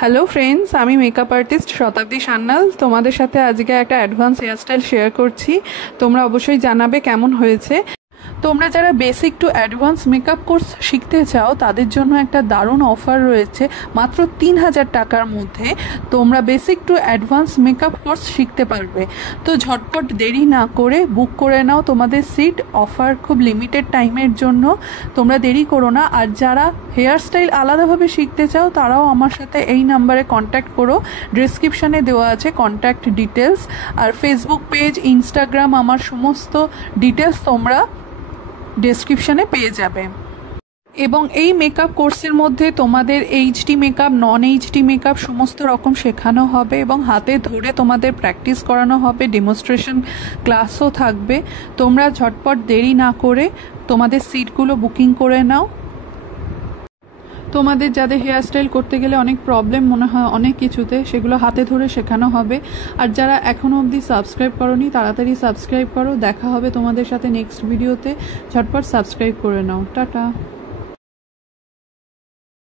Hello friends, আমি makeup artist শতাব্দী সান্যাল। তোমাদের সাথে আজকে একটা অ্যাডভান্স হেয়ারস্টাইল শেয়ার করছি। তোমরা অবশ্যই জানাবে কেমন হয়েছে। তোমরা যারা basic to advance makeup course শিখতে চাও তাদের জন্য একটা দারুণ অফার রয়েছে। মাত্র ৩,০০০ টাকার মধ্যে তোমরা basic to advance makeup course শিখতে পারবে। তো ঝটপট দেরি না করে বুক করে নাও তোমাদের সিট। অফার খুব লিমিটেড টাইমের জন্য, তোমরা দেরি করো না। আর যারা হেয়ারস্টাইল আলাদাভাবে শিখতে চাও তারাও আমার সাথে এই নাম্বারে কন্ট্যাক্ট করো। ডেসক্রিপশানে দেওয়া আছে কন্ট্যাক্ট ডিটেলস। আর ফেসবুক পেজ, ইনস্টাগ্রাম, আমার সমস্ত ডিটেলস তোমরা ডেসক্রিপশানে পেয়ে যাবে। এবং এই মেকআপ কোর্সের মধ্যে তোমাদের এইচডি মেকআপ, নন এইচডি মেকআপ সমস্ত রকম শেখানো হবে এবং হাতে ধরে তোমাদের প্র্যাকটিস করানো হবে। ডেমনস্ট্রেশন ক্লাসও থাকবে। তোমরা ঝটপট দেরি না করে তোমাদের সিটগুলো বুকিং করে নাও। তোমাদের যাদের হেয়ারস্টাইল করতে গেলে অনেক প্রবলেম মনে হয় অনেক কিছুতে, সেগুলো হাতে ধরে শেখানো হবে। আর যারা এখনও অবধি সাবস্ক্রাইব করোনি তাড়াতাড়ি সাবস্ক্রাইব করো। দেখা হবে তোমাদের সাথে নেক্সট ভিডিওতে। ঝটপট সাবস্ক্রাইব করে নাও। টাটা।